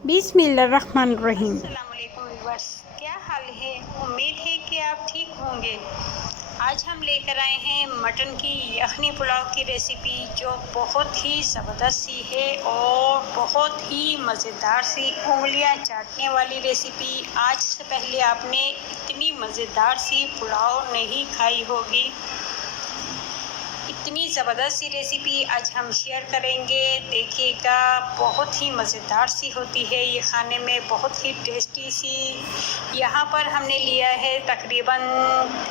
बिस्मिल्लाहिर्रहमानिर्रहीम। अस्सलामुअलैकुम व्यूअर्स, क्या हाल है। उम्मीद है कि आप ठीक होंगे। आज हम लेकर आए हैं मटन की यखनी पुलाव की रेसिपी, जो बहुत ही ज़बरदस्त सी है और बहुत ही मज़ेदार सी उंगलियां चाटने वाली रेसिपी। आज से पहले आपने इतनी मज़ेदार सी पुलाव नहीं खाई होगी। इतनी ज़बरदस्त सी रेसिपी आज हम शेयर करेंगे, देखिएगा। बहुत ही मज़ेदार सी होती है ये, खाने में बहुत ही टेस्टी सी। यहाँ पर हमने लिया है तकरीबन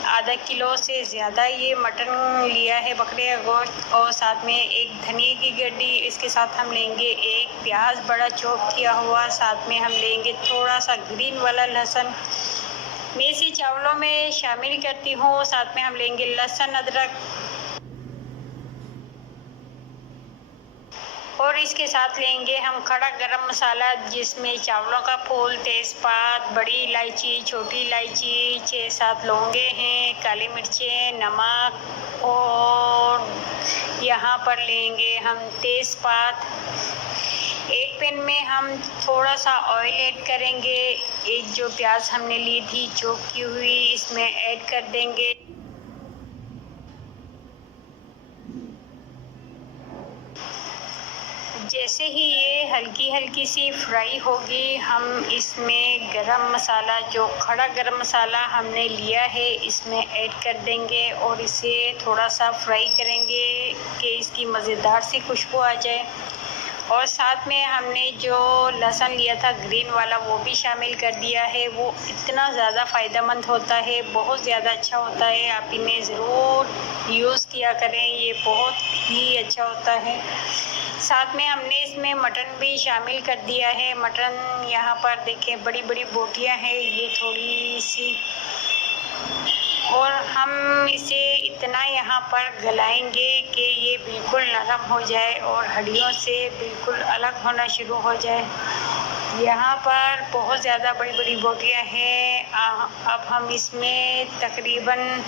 आधा किलो से ज़्यादा ये मटन लिया है, बकरे का गोश्त, और साथ में एक धनिए की गड्डी। इसके साथ हम लेंगे एक प्याज बड़ा चॉप किया हुआ, साथ में हम लेंगे थोड़ा सा ग्रीन वाला लहसुन। मैं इसे चावलों में शामिल करती हूँ। साथ में हम लेंगे लहसुन, अदरक, और इसके साथ लेंगे हम खड़ा गरम मसाला, जिसमें चावलों का फूल, तेज़पात, बड़ी इलायची, छोटी इलायची, 6-7 लौंगे हैं, काली मिर्चें, नमक, और यहाँ पर लेंगे हम तेज़पात। एक पैन में हम थोड़ा सा ऑयल ऐड करेंगे। एक जो प्याज हमने ली थी चॉप की हुई, इसमें ऐड कर देंगे। जैसे ही ये हल्की हल्की सी फ्राई होगी, हम इसमें गरम मसाला, जो खड़ा गरम मसाला हमने लिया है, इसमें ऐड कर देंगे और इसे थोड़ा सा फ्राई करेंगे कि इसकी मज़ेदार सी खुशबू आ जाए। और साथ में हमने जो लहसुन लिया था ग्रीन वाला, वो भी शामिल कर दिया है। वो इतना ज़्यादा फ़ायदेमंद होता है, बहुत ज़्यादा अच्छा होता है। आप इन्हें ज़रूर यूज़ किया करें, ये बहुत ही अच्छा होता है। साथ में हमने इसमें मटन भी शामिल कर दिया है। मटन यहाँ पर देखें, बड़ी बड़ी बोटियाँ हैं ये, थोड़ी सी, और हम इसे इतना यहाँ पर गलाएंगे कि ये बिल्कुल नरम हो जाए और हड्डियों से बिल्कुल अलग होना शुरू हो जाए। यहाँ पर बहुत ज़्यादा बड़ी बड़ी बोटियाँ हैं। अब हम इसमें तकरीबन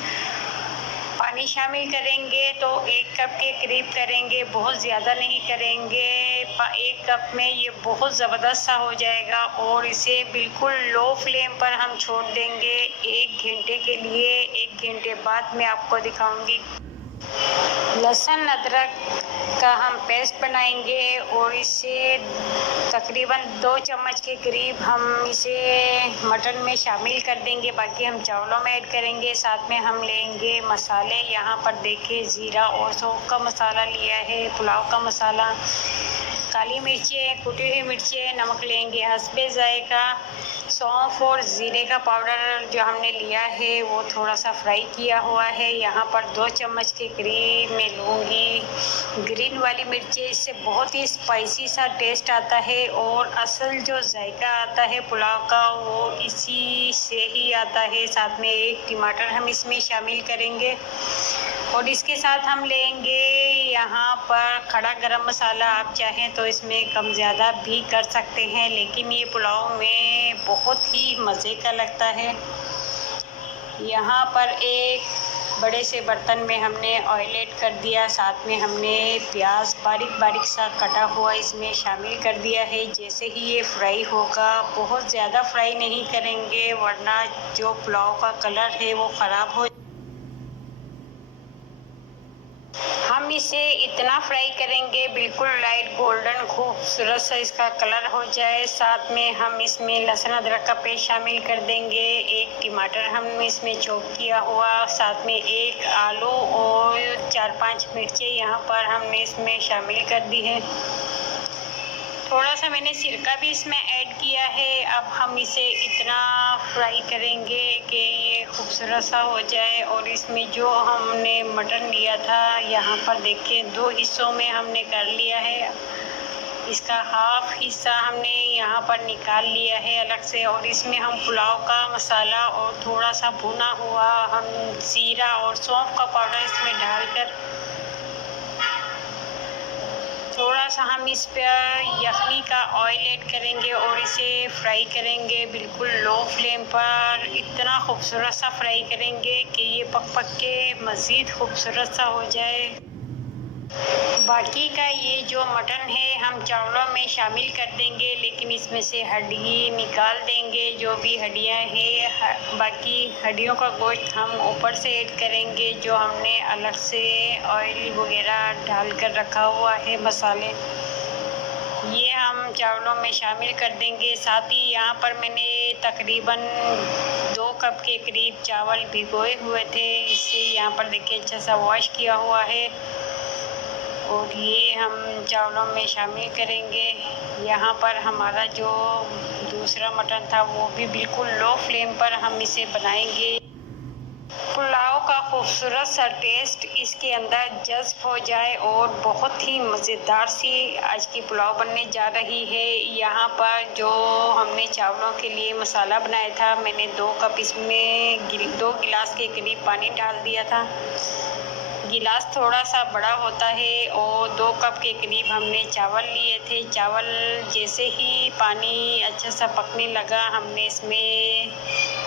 पानी शामिल करेंगे, तो 1 कप के करीब करेंगे, बहुत ज़्यादा नहीं करेंगे। 1 कप में ये बहुत ज़बरदस्त सा हो जाएगा, और इसे बिल्कुल लो फ्लेम पर हम छोड़ देंगे 1 घंटे के लिए। 1 घंटे बाद मैं आपको दिखाऊंगी। लहसुन अदरक का हम पेस्ट बनाएंगे, और इसे तकरीबन 2 चम्मच के करीब हम इसे मटन में शामिल कर देंगे। बाकी हम चावलों में ऐड करेंगे। साथ में हम लेंगे मसाले। यहाँ पर देखिए, ज़ीरा और सौंफ का मसाला लिया है, पुलाव का मसाला, काली मिर्चें, कुटी हुई मिर्चें, नमक लेंगे हस्बे जायका। सौंफ और ज़ीरे का पाउडर जो हमने लिया है, वो थोड़ा सा फ्राई किया हुआ है। यहाँ पर 2 चम्मच के करीब मैं लूँगी ग्रीन वाली मिर्चें। इससे बहुत ही स्पाइसी सा टेस्ट आता है, और असल जो जायका आता है पुलाव का, वो इसी से ही आता है। साथ में एक टमाटर हम इसमें शामिल करेंगे, और इसके साथ हम लेंगे यहाँ पर खड़ा गरम मसाला। आप चाहें तो इसमें कम ज़्यादा भी कर सकते हैं, लेकिन ये पुलाव में बहुत ही मज़े का लगता है। यहाँ पर एक बड़े से बर्तन में हमने ऑयल ऐड कर दिया। साथ में हमने प्याज बारीक बारीक सा कटा हुआ इसमें शामिल कर दिया है। जैसे ही ये फ्राई होगा, बहुत ज़्यादा फ्राई नहीं करेंगे, वरना जो पुलाव का कलर है वो ख़राब हो। हम इसे इतना फ्राई करेंगे, बिल्कुल लाइट गोल्डन खूबसूरत सा इसका कलर हो जाए। साथ में हम इसमें लहसुन अदरक का पेस्ट शामिल कर देंगे। एक टमाटर हम इसमें चॉप किया हुआ, साथ में एक आलू और 4-5 मिर्चें यहाँ पर हमने इसमें शामिल कर दी है। थोड़ा सा मैंने सिरका भी इसमें ऐड किया है। अब हम इसे इतना फ्राई करेंगे कि ये खूबसूरत सा हो जाए। और इसमें जो हमने मटन लिया था, यहाँ पर देखिए 2 हिस्सों में हमने कर लिया है। इसका हाफ हिस्सा हमने यहाँ पर निकाल लिया है अलग से, और इसमें हम पुलाव का मसाला और थोड़ा सा भुना हुआ हम जीरा और सौंफ का पाउडर इसमें डालकर थोड़ा सा हम इस पर यखनी का ऑयल ऐड करेंगे और इसे फ्राई करेंगे बिल्कुल लो फ्लेम पर। इतना खूबसूरत सा फ्राई करेंगे कि ये पक पक के मज़ीद खूबसूरत सा हो जाए। बाकी का ये जो मटन है हम चावलों में शामिल कर देंगे, लेकिन इसमें से हड्डी निकाल देंगे। जो भी हड्डियां हैं, बाकी हड्डियों का गोश्त हम ऊपर से ऐड करेंगे, जो हमने अलग से ऑयल वगैरह डाल कर रखा हुआ है मसाले, ये हम चावलों में शामिल कर देंगे। साथ ही यहाँ पर मैंने तकरीबन 2 कप के करीब चावल भिगोए हुए थे। इसे यहाँ पर देखिए अच्छा सा वॉश किया हुआ है और ये हम चावलों में शामिल करेंगे। यहाँ पर हमारा जो दूसरा मटन था वो भी बिल्कुल लो फ्लेम पर हम इसे बनाएंगे। पुलाव का खूबसूरत सा टेस्ट इसके अंदर जज्ब हो जाए और बहुत ही मज़ेदार सी आज की पुलाव बनने जा रही है। यहाँ पर जो हमने चावलों के लिए मसाला बनाया था, मैंने 2 कप इसमें 2 गिलास के करीब पानी डाल दिया था। गिलास थोड़ा सा बड़ा होता है और 2 कप के करीब हमने चावल लिए थे। चावल जैसे ही पानी अच्छा सा पकने लगा, हमने इसमें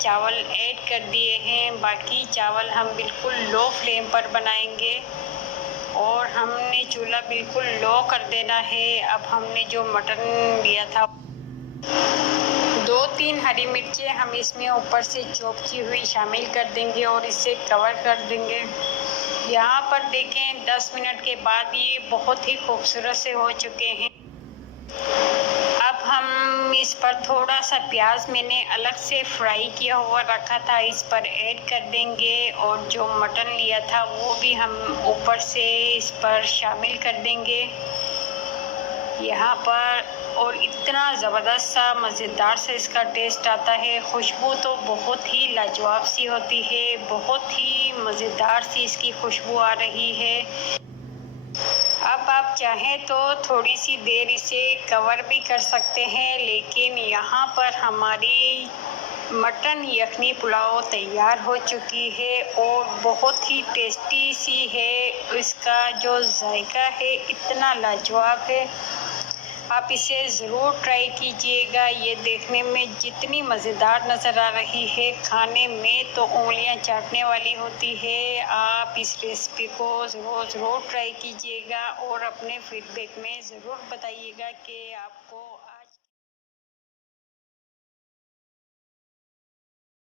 चावल ऐड कर दिए हैं। बाकी चावल हम बिल्कुल लो फ्लेम पर बनाएंगे और हमने चूल्हा बिल्कुल लो कर देना है। अब हमने जो मटन लिया था, 2-3 हरी मिर्चें हम इसमें ऊपर से चॉप की हुई शामिल कर देंगे और इसे कवर कर देंगे। यहाँ पर देखें 10 मिनट के बाद ये बहुत ही खूबसूरत से हो चुके हैं। अब हम इस पर थोड़ा सा प्याज मैंने अलग से फ्राई किया हुआ रखा था, इस पर ऐड कर देंगे और जो मटन लिया था वो भी हम ऊपर से इस पर शामिल कर देंगे यहाँ पर। और इतना ज़बरदस्त सा मज़ेदार सा इसका टेस्ट आता है। खुशबू तो बहुत ही लाजवाब सी होती है, बहुत ही मज़ेदार सी इसकी खुशबू आ रही है। अब आप चाहें तो थोड़ी सी देर इसे कवर भी कर सकते हैं, लेकिन यहाँ पर हमारी मटन यखनी पुलाव तैयार हो चुकी है और बहुत ही टेस्टी सी है। इसका जो जायका है इतना लाजवाब है, आप इसे ज़रूर ट्राई कीजिएगा। ये देखने में जितनी मज़ेदार नज़र आ रही है, खाने में तो उंगलियां चाटने वाली होती है। आप इस रेसिपी को ज़रूर ट्राई कीजिएगा और अपने फीडबैक में ज़रूर बताइएगा कि आपको